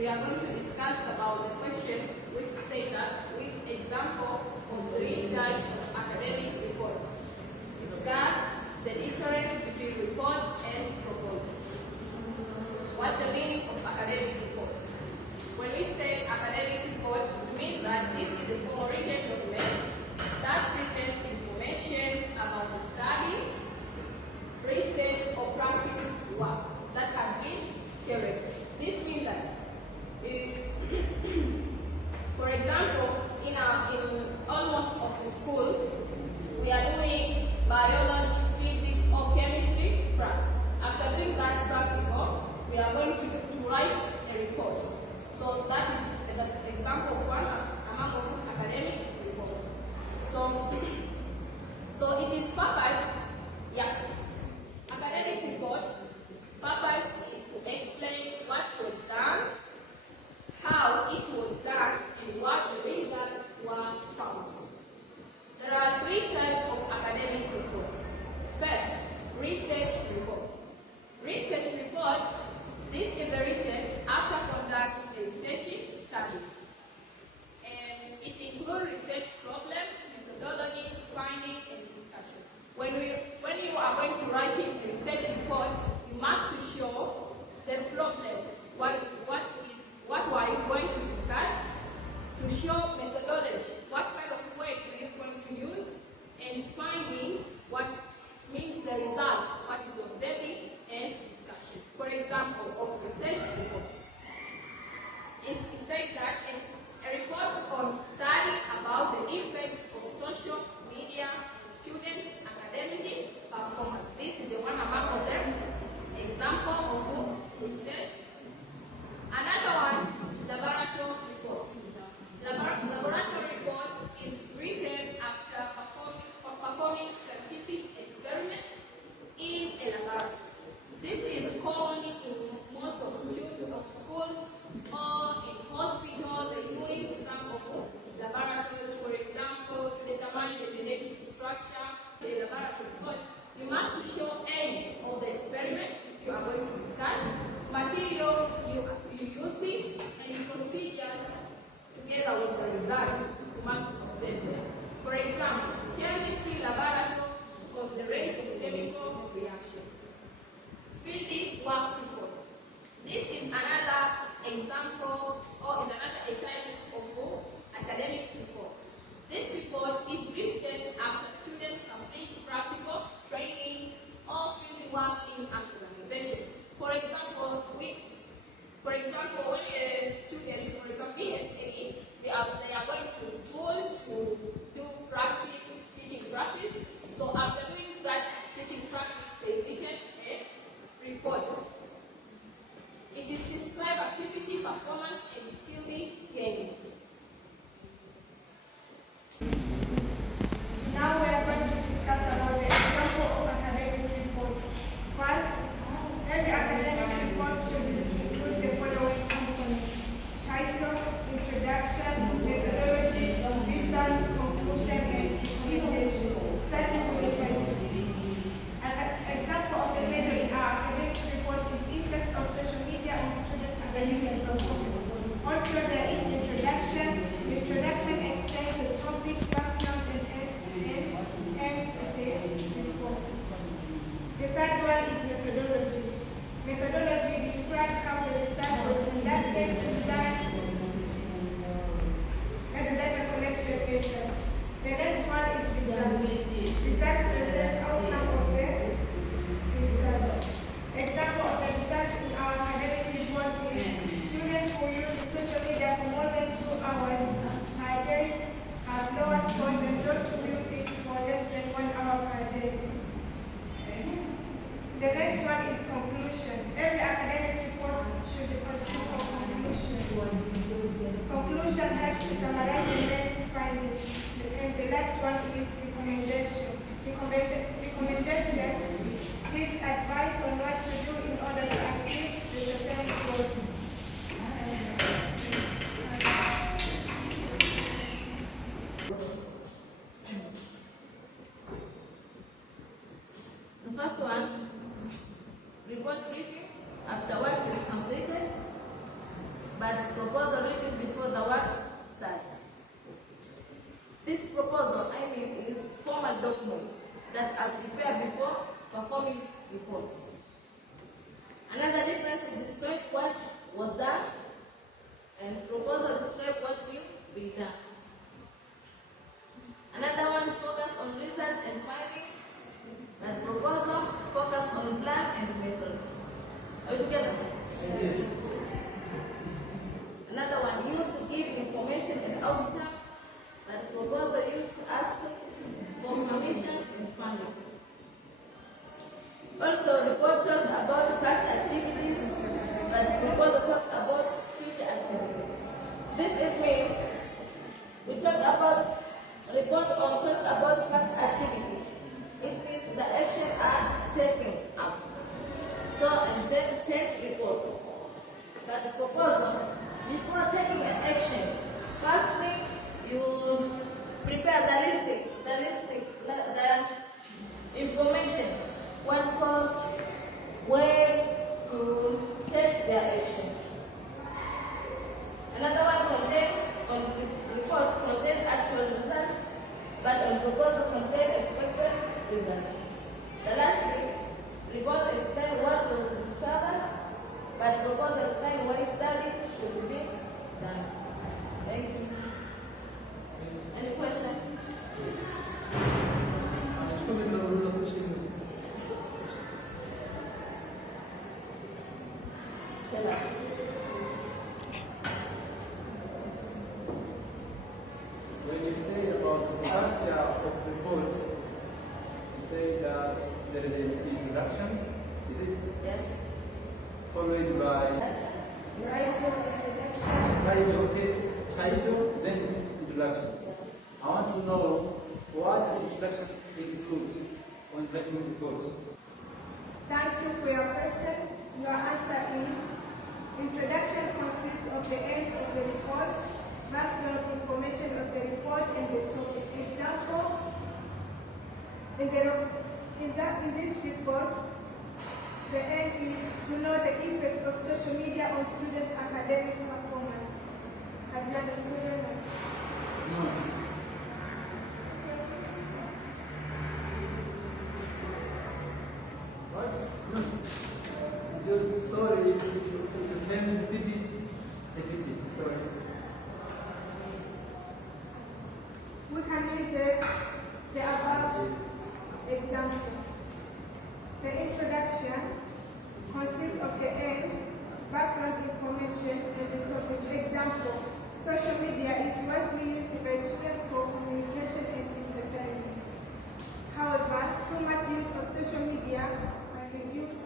we are going to discuss about the question which say that with example of 3 types of academic reports. Discuss the difference between report and proposal. What the meaning of academic report? When we say academic report, we mean that this is the formal written document that presents information about the study, research, or practice work that has been carried. This means that, for example, in almost of the schools, we are doing biology, physics, or chemistry. After doing that practical, we are going to write a report. So that's an example of one among of academic reports. So it is purpose, academic report, purpose is to explain what was done, how it was done, and what the results were found. There are 3 types of academic reports. First, research report. Research report, this is written after conducting a research study. And it includes research problem, methodology, finding, and discussion. When you are going to write a research report, you must show the problem. What were you going to discuss? To show methodology, what kind of way are you going to use? And findings, what means the result, what is observing, and discussion. For example, of research report, it says that a report on study about the effect of social media student academic performance. This is the one among them. Example of research. Another one, laboratory report. Laboratory report is written after performing scientific experiment in a laboratory. This is common in most of schools or in hospitals. They doing some of laboratories, for example, to determine the genetic structure in the laboratory report. You must show any of the experiment you are going to discuss, material you use this, and the procedures together with the results you must present them. For example, chemistry laboratory for the rate of chemical reaction. Field work report. This is another example or is another type of academic report. This report is written after students complete practical training or field work in an organization. For example, when a student, for example, BSA, they are going to school to do practice, teaching practice. So after doing that teaching practice, they written a report. It is describe activity, performance, and skill gain. Now we are going to discuss about the example of academic reports. First, every academic report should include the following components: title, introduction, methodology, results, conclusion, and recommendation. Starting with the title. An example of the major in our academic report is effects of social media on students' academic performance. Also, there is introduction. Introduction explains the topic, background, and aims of the report. The third one is methodology. Methodology describes how the research was conducted, designed, and the data collection methods. The next one is results. Results presents outcome of the research. Example of the results in our academic report is students who use social media for more than 2 hours per day have lower score than those who use it for less than 1 hour per day. The next one is conclusion. Every academic report should consist of conclusion. Conclusion helps to summarize the main findings. And the last one is recommendation. Recommendation gives advice on what to do in order to achieve the certain goals. The first one, 1 reading after work is completed. but proposal written before the work starts. This proposal, is formal documents that are prepared before performing reports. Another difference is describe what was done, and proposal describe what will be done. Another one focus on result and finding, and proposal focus on plan and method. Are we together? Yes. Another one used to give information and outcome, but proposal used to ask for permission and funding. Also, report talk about past activities, but proposal talk about future activities. This evening, we talk about report on talk about past activities. It means the action are taken up. So, and then take reports. But the proposal, before taking an action, firstly, you prepare the information, what cost, where to take their action. Another one report contain actual results, but on proposal contain expected results. The last thing, report explain what was discovered, but proposal explain why study should be done. Thank you. Any question? Yes. Stella. When you say about the structure of the report, you say that there is introductions, is it? Yes. Followed by title, then introduction. I want to know what introduction includes when writing reports. Thank you for your question. Your answer is introduction consists of the aims of the report, background information of the report and the topic. Example, in this report, the aim is to know the effect of social media on students' academic performance. Have you understood that? No, it's what? No. Just sorry if you can repeat it. Sorry. We can read the above example. The introduction consists of the aims, background information, and the topic. Example, social media is widely used by students for communication and entertainment. However, too much use of social media can reduce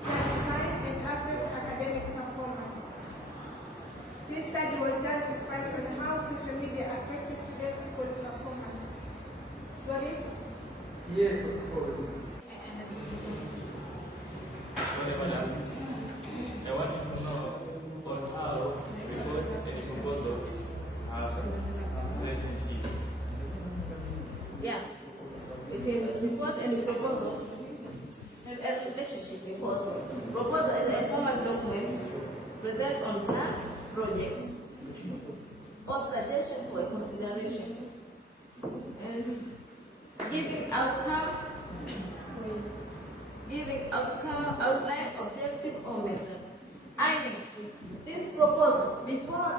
study time and affect academic performance. This study was done to find on how social media affects students' school performance. Got it? Yes, of course. I want you to know on how reports and proposal have relationship. Yeah. It is report and proposals have a relationship because proposal is a formal document present on plan, projects, or suggestion for a consideration, and giving outline, objective, or method. This proposal, before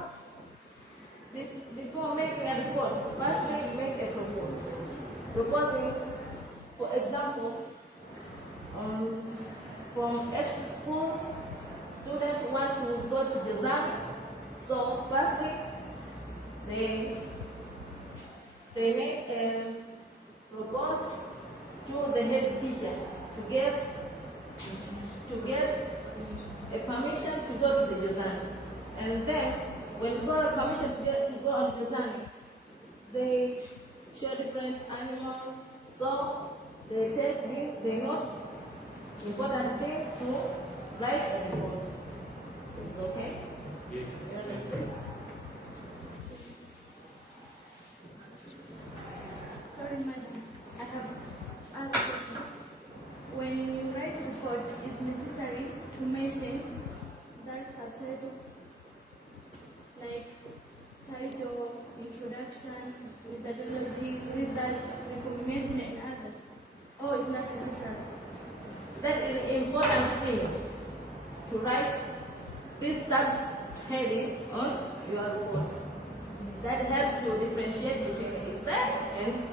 making a report, first we make a proposal. Proposing, for example, from X school, students want to go to design. So firstly, they make a proposal to the head teacher to get a permission to go to the design. And then when you go permission to go on design, they show different animals, so they take the most important thing to write a report. It's okay? Yes. Sorry, madam. I have asked a question. When you write reports, it's necessary to mention that subtitle introduction, methodology, results, recommendation, and others. Or it's not necessary. That is important thing to write this subheading on your report. That helps to differentiate between essay and